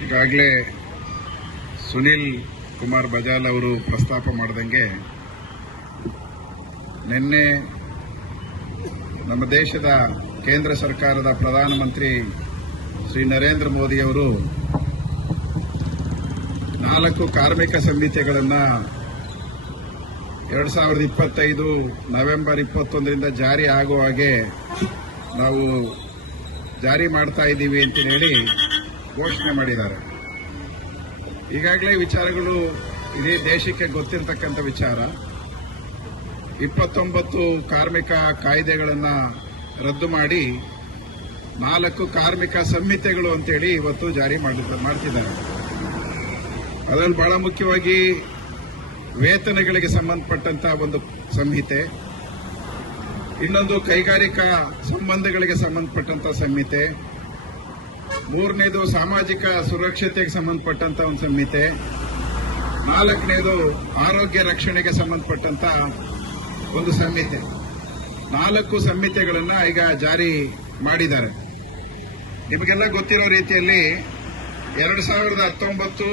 ಈಗಾಗಲೇ ಸುನಿಲ್ ಕುಮಾರ್ ಬಜಾಲ್ ಅವರು ಪ್ರಸ್ತಾಪ ಮಾಡಿದಂಗೆ ನಿನ್ನೆ ನಮ್ಮ ದೇಶದ ಕೇಂದ್ರ ಸರ್ಕಾರದ ಪ್ರಧಾನಮಂತ್ರಿ ಶ್ರೀ ನರೇಂದ್ರ ಮೋದಿ ಅವರು ನಾಲ್ಕು ಕಾರ್ಮಿಕ ಸಂಹಿತೆಗಳನ್ನು ಎರಡು ಸಾವಿರದ ಇಪ್ಪತ್ತೈದು ನವೆಂಬರ್ ಇಪ್ಪತ್ತೊಂದರಿಂದ ಜಾರಿ ಆಗುವ ಹಾಗೆ ನಾವು ಜಾರಿ ಮಾಡ್ತಾ ಇದ್ದೀವಿ ಅಂತ ಹೇಳಿ ಘೋಷಣೆ ಮಾಡಿದ್ದಾರೆ. ಈಗಾಗಲೇ ವಿಚಾರಗಳು ಇಡೀ ದೇಶಕ್ಕೆ ಗೊತ್ತಿರತಕ್ಕಂಥ ವಿಚಾರ. ಇಪ್ಪತ್ತೊಂಬತ್ತು ಕಾರ್ಮಿಕ ಕಾಯ್ದೆಗಳನ್ನು ರದ್ದು ಮಾಡಿ ನಾಲ್ಕು ಕಾರ್ಮಿಕ ಸಂಹಿತೆಗಳು ಅಂತೇಳಿ ಇವತ್ತು ಜಾರಿ ಮಾಡಿ- ಮಾಡ್ತಿದ್ದಾರೆ. ಅದರಲ್ಲಿ ಬಹಳ ಮುಖ್ಯವಾಗಿ ವೇತನಗಳಿಗೆ ಸಂಬಂಧಪಟ್ಟಂತ ಒಂದು ಸಂಹಿತೆ. ಇನ್ನೊಂದು ಕೈಗಾರಿಕಾ ಸಂಬಂಧಗಳಿಗೆ ಸಂಬಂಧಪಟ್ಟಂತ ಸಂಹಿತೆ. ಮೂರನೇದು ಸಾಮಾಜಿಕ ಸುರಕ್ಷತೆಗೆ ಸಂಬಂಧಪಟ್ಟಂತ ಒಂದು ಸಂಹಿತೆ. ನಾಲ್ಕನೇದು ಆರೋಗ್ಯ ರಕ್ಷಣೆಗೆ ಸಂಬಂಧಪಟ್ಟಂತ ಒಂದು ಸಂಹಿತೆ. ನಾಲ್ಕು ಸಂಹಿತೆಗಳನ್ನು ಈಗ ಜಾರಿ ಮಾಡಿದ್ದಾರೆ. ನಿಮಗೆಲ್ಲ ಗೊತ್ತಿರೋ ರೀತಿಯಲ್ಲಿ ಎರಡು ಸಾವಿರದ ಹತ್ತೊಂಬತ್ತು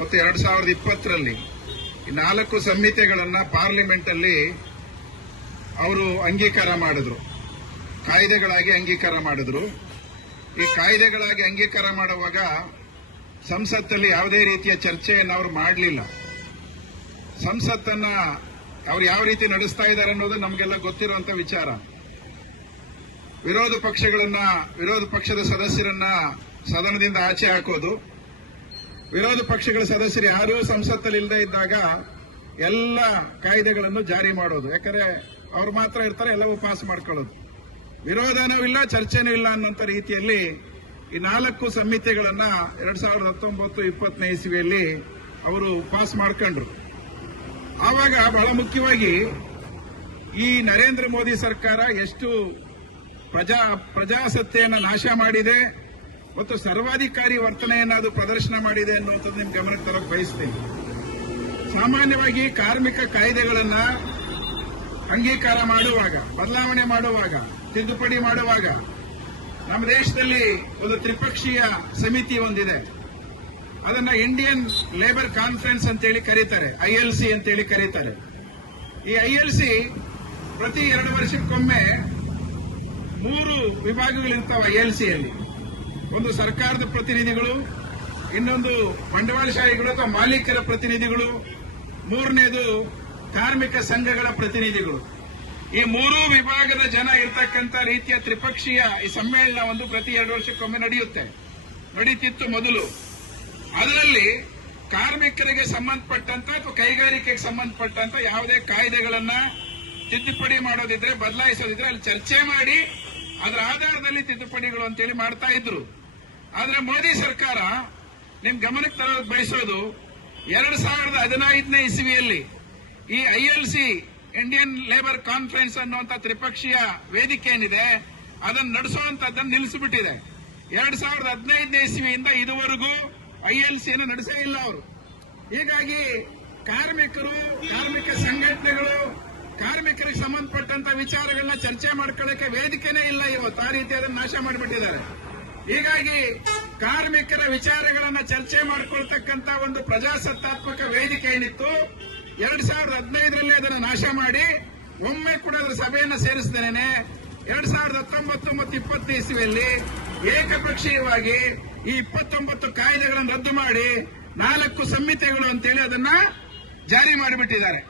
ಮತ್ತು ಎರಡು ಸಾವಿರದ ಇಪ್ಪತ್ತರಲ್ಲಿ ಈ ನಾಲ್ಕು ಸಂಹಿತೆಗಳನ್ನು ಪಾರ್ಲಿಮೆಂಟಲ್ಲಿ ಅವರು ಅಂಗೀಕಾರ ಮಾಡಿದ್ರು. ಕಾಯ್ದೆಗಳಾಗಿ ಅಂಗೀಕಾರ ಮಾಡಿದ್ರು. ಈ ಕಾಯ್ದೆಗಳಾಗಿ ಅಂಗೀಕಾರ ಮಾಡುವಾಗ ಸಂಸತ್ತಲ್ಲಿ ಯಾವುದೇ ರೀತಿಯ ಚರ್ಚೆಯನ್ನು ಅವರು ಮಾಡಲಿಲ್ಲ. ಸಂಸತ್ತನ್ನ ಅವ್ರು ಯಾವ ರೀತಿ ನಡೆಸ್ತಾ ಇದ್ದಾರೆ ಅನ್ನೋದು ನಮಗೆಲ್ಲ ಗೊತ್ತಿರುವಂತ ವಿಚಾರ. ವಿರೋಧ ಪಕ್ಷಗಳನ್ನ, ವಿರೋಧ ಪಕ್ಷದ ಸದಸ್ಯರನ್ನ ಸದನದಿಂದ ಆಚೆ ಹಾಕೋದು. ವಿರೋಧ ಪಕ್ಷಗಳ ಸದಸ್ಯರು ಯಾರೂ ಸಂಸತ್ತಲ್ಲಿ ಇಲ್ಲದೆ ಇದ್ದಾಗ ಎಲ್ಲ ಕಾಯ್ದೆಗಳನ್ನು ಜಾರಿ ಮಾಡೋದು. ಯಾಕಂದ್ರೆ ಅವ್ರು ಮಾತ್ರ ಇರ್ತಾರೆ, ಎಲ್ಲವೂ ಪಾಸ್ ಮಾಡ್ಕೊಳ್ಳೋದು. ವಿರೋಧನೂ ಇಲ್ಲ ಚರ್ಚೆನೂ ಇಲ್ಲ ಅನ್ನುವಂತ ರೀತಿಯಲ್ಲಿ ಈ ನಾಲ್ಕು ಸಮಿತಿಗಳನ್ನು ಎರಡ್ ಸಾವಿರದ ಹತ್ತೊಂಬತ್ತು, ಇಪ್ಪತ್ತನೇ ಇಸ್ವಿಯಲ್ಲಿ ಅವರು ಪಾಸ್ ಮಾಡ್ಕೊಂಡ್ರು. ಆವಾಗ ಬಹಳ ಮುಖ್ಯವಾಗಿ ಈ ನರೇಂದ್ರ ಮೋದಿ ಸರ್ಕಾರ ಎಷ್ಟು ಪ್ರಜಾ, ಪ್ರಜಾಸತ್ತೆಯನ್ನು ನಾಶ ಮಾಡಿದೆ ಮತ್ತು ಸರ್ವಾಧಿಕಾರಿ ವರ್ತನೆಯನ್ನು ಅದು ಪ್ರದರ್ಶನ ಮಾಡಿದೆ ಅನ್ನುವಂಥದ್ದು ನಿಮ್ಮ ಗಮನಕ್ಕೆ ತರಕ್ಕೆ ಬಯಸ್ತೀನಿ. ಸಾಮಾನ್ಯವಾಗಿ ಕಾರ್ಮಿಕ ಕಾಯ್ದೆಗಳನ್ನ ಅಂಗೀಕಾರ ಮಾಡುವಾಗ, ಬದಲಾವಣೆ ಮಾಡುವಾಗ, ತಿದ್ದುಪಡಿ ಮಾಡುವಾಗ, ನಮ್ಮ ದೇಶದಲ್ಲಿ ಒಂದು ತ್ರಿಪಕ್ಷೀಯ ಸಮಿತಿ ಒಂದಿದೆ. ಅದನ್ನ ಇಂಡಿಯನ್ ಲೇಬರ್ ಕಾನ್ಫರೆನ್ಸ್ ಅಂತೇಳಿ ಕರೀತಾರೆ ಐಎಲ್ಸಿ ಅಂತೇಳಿ ಕರೀತಾರೆ. ಈ ಐಎಲ್ಸಿ ಪ್ರತಿ ಎರಡು ವರ್ಷಕ್ಕೊಮ್ಮೆ ಮೂರು ವಿಭಾಗಗಳಿರ್ತಾವೆ ಐಎಲ್ಸಿಯಲ್ಲಿ ಒಂದು ಸರ್ಕಾರದ ಪ್ರತಿನಿಧಿಗಳು, ಇನ್ನೊಂದು ಬಂಡವಾಳಶಾಹಿಗಳು ಅಥವಾ ಮಾಲೀಕರ ಪ್ರತಿನಿಧಿಗಳು, ಮೂರನೇದು ಕಾರ್ಮಿಕ ಸಂಘಗಳ ಪ್ರತಿನಿಧಿಗಳು. ಈ ಮೂರೂ ವಿಭಾಗದ ಜನ ಇರತಕ್ಕಂಥ ರೀತಿಯ ತ್ರಿಪಕ್ಷೀಯ ಈ ಸಮ್ಮೇಳನ ಒಂದು ಪ್ರತಿ ಎರಡು ವರ್ಷಕ್ಕೊಮ್ಮೆ ನಡೆಯುತ್ತೆ. ನಡೀತಿತ್ತು ಮೊದಲು. ಅದರಲ್ಲಿ ಕಾರ್ಮಿಕರಿಗೆ ಸಂಬಂಧಪಟ್ಟಂತ ಅಥವಾ ಕೈಗಾರಿಕೆಗೆ ಸಂಬಂಧಪಟ್ಟಂತ ಯಾವುದೇ ಕಾಯ್ದೆಗಳನ್ನ ತಿದ್ದುಪಡಿ ಮಾಡೋದಿದ್ರೆ, ಬದಲಾಯಿಸೋದಿದ್ರೆ ಅಲ್ಲಿ ಚರ್ಚೆ ಮಾಡಿ ಅದರ ಆಧಾರದಲ್ಲಿ ತಿದ್ದುಪಡಿಗಳು ಅಂತೇಳಿ ಮಾಡ್ತಾ ಇದ್ರು. ಆದ್ರೆ ಮೋದಿ ಸರ್ಕಾರ ನಿಮ್ ಗಮನಕ್ಕೆ ತರೋದು ಬಯಸೋದು ಎರಡ್ ಸಾವಿರದ ಹದಿನೈದನೇ ಇಸ್ವಿಯಲ್ಲಿ ಈ ಐಎಲ್ಸಿ ಇಂಡಿಯನ್ ಲೇಬರ್ ಕಾನ್ಫರೆನ್ಸ್ ಅನ್ನುವಂಥ ತ್ರಿಪಕ್ಷೀಯ ವೇದಿಕೆ ಏನಿದೆ, ಅದನ್ನು ನಡೆಸುವಂತದ್ದನ್ನು ನಿಲ್ಲಿಸಿಬಿಟ್ಟಿದೆ. ಎರಡ್ ಸಾವಿರದ ಹದಿನೈದನೇ ಇಸ್ವಿಯಿಂದ ಇದುವರೆಗೂ ಐಎಲ್ಸಿಯನ್ನು ನಡೆಸೇ ಇಲ್ಲ ಅವರು. ಹೀಗಾಗಿ ಕಾರ್ಮಿಕರು, ಕಾರ್ಮಿಕ ಸಂಘಟನೆಗಳು, ಕಾರ್ಮಿಕರಿಗೆ ಸಂಬಂಧಪಟ್ಟಂತ ವಿಚಾರಗಳನ್ನ ಚರ್ಚೆ ಮಾಡ್ಕೊಳ್ಳಕ್ಕೆ ವೇದಿಕೆನೇ ಇಲ್ಲ ಇವತ್ತು. ಆ ರೀತಿ ಅದನ್ನು ನಾಶ ಮಾಡಿಬಿಟ್ಟಿದ್ದಾರೆ. ಹೀಗಾಗಿ ಕಾರ್ಮಿಕರ ವಿಚಾರಗಳನ್ನ ಚರ್ಚೆ ಮಾಡ್ಕೊಳ್ತಕ್ಕಂತ ಒಂದು ಪ್ರಜಾಸತ್ತಾತ್ಮಕ ವೇದಿಕೆ ಏನಿತ್ತು ಎರಡ್ ಸಾವಿರದ ಹದಿನೈದರಲ್ಲಿ ಅದನ್ನು ನಾಶ ಮಾಡಿ ಒಮ್ಮೆ ಕೂಡ ಅದರ ಸಭೆಯನ್ನು ಸೇರಿಸಿದ್ದೇನೆ ಎರಡ್ ಸಾವಿರದ ಹತ್ತೊಂಬತ್ತು ಮತ್ತು ಇಪ್ಪತ್ತು ಇಸ್ವಿಯಲ್ಲಿ ಏಕಪಕ್ಷೀಯವಾಗಿ ಈ ಇಪ್ಪತ್ತೊಂಬತ್ತು ಕಾಯ್ದೆಗಳನ್ನು ರದ್ದು ಮಾಡಿ ನಾಲ್ಕು ಸಂಹಿತೆಗಳು ಅಂತೇಳಿ ಅದನ್ನ ಜಾರಿ ಮಾಡಿಬಿಟ್ಟಿದ್ದಾರೆ.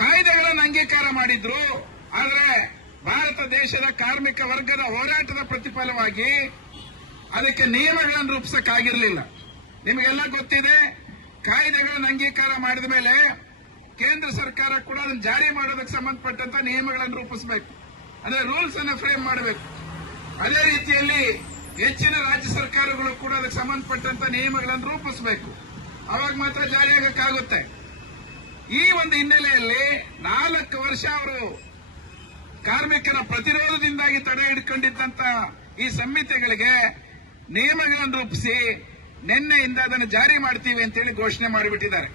ಕಾಯ್ದೆಗಳನ್ನು ಅಂಗೀಕಾರ ಮಾಡಿದ್ರು, ಆದರೆ ಭಾರತ ದೇಶದ ಕಾರ್ಮಿಕ ವರ್ಗದ ಹೋರಾಟದ ಪ್ರತಿಫಲವಾಗಿ ಅದಕ್ಕೆ ನಿಯಮಗಳನ್ನು ರೂಪಿಸಕ್ಕಾಗಿರಲಿಲ್ಲ. ನಿಮಗೆಲ್ಲ ಗೊತ್ತಿದೆ? ಕಾಯ್ದೆಗಳನ್ನು ಅಂಗೀಕಾರ ಮಾಡಿದ ಮೇಲೆ ಕೇಂದ್ರ ಸರ್ಕಾರ ಕೂಡ ಅದನ್ನು ಜಾರಿ ಮಾಡೋದಕ್ಕೆ ಸಂಬಂಧಪಟ್ಟಂತ ನಿಯಮಗಳನ್ನು ರೂಪಿಸಬೇಕು. ಅಂದ್ರೆ ರೂಲ್ಸ್ ಅನ್ನು ಫ್ರೇಮ್ ಮಾಡಬೇಕು. ಅದೇ ರೀತಿಯಲ್ಲಿ ಹೆಚ್ಚಿನ ರಾಜ್ಯ ಸರ್ಕಾರಗಳು ಕೂಡ ಅದಕ್ಕೆ ಸಂಬಂಧಪಟ್ಟಂತ ನಿಯಮಗಳನ್ನು ರೂಪಿಸಬೇಕು. ಅವಾಗ ಮಾತ್ರ ಜಾರಿಯಾಗಕ್ಕಾಗುತ್ತೆ ಈ ಒಂದು ಹಿನ್ನೆಲೆಯಲ್ಲಿ ನಾಲ್ಕು ವರ್ಷ ಅವರು ಕಾರ್ಮಿಕರ ಪ್ರತಿರೋಧದಿಂದಾಗಿ ತಡೆ ಹಿಡ್ಕೊಂಡಿದ್ದಂತ ಈ ಸಂಹಿತೆಗಳಿಗೆ ನಿಯಮಗಳನ್ನು ರೂಪಿಸಿ ನಿನ್ನೆಯಿಂದ ಅದನ್ನು ಜಾರಿ ಮಾಡ್ತೀವಿ ಅಂತೇಳಿ ಘೋಷಣೆ ಮಾಡಿಬಿಟ್ಟಿದ್ದಾರೆ.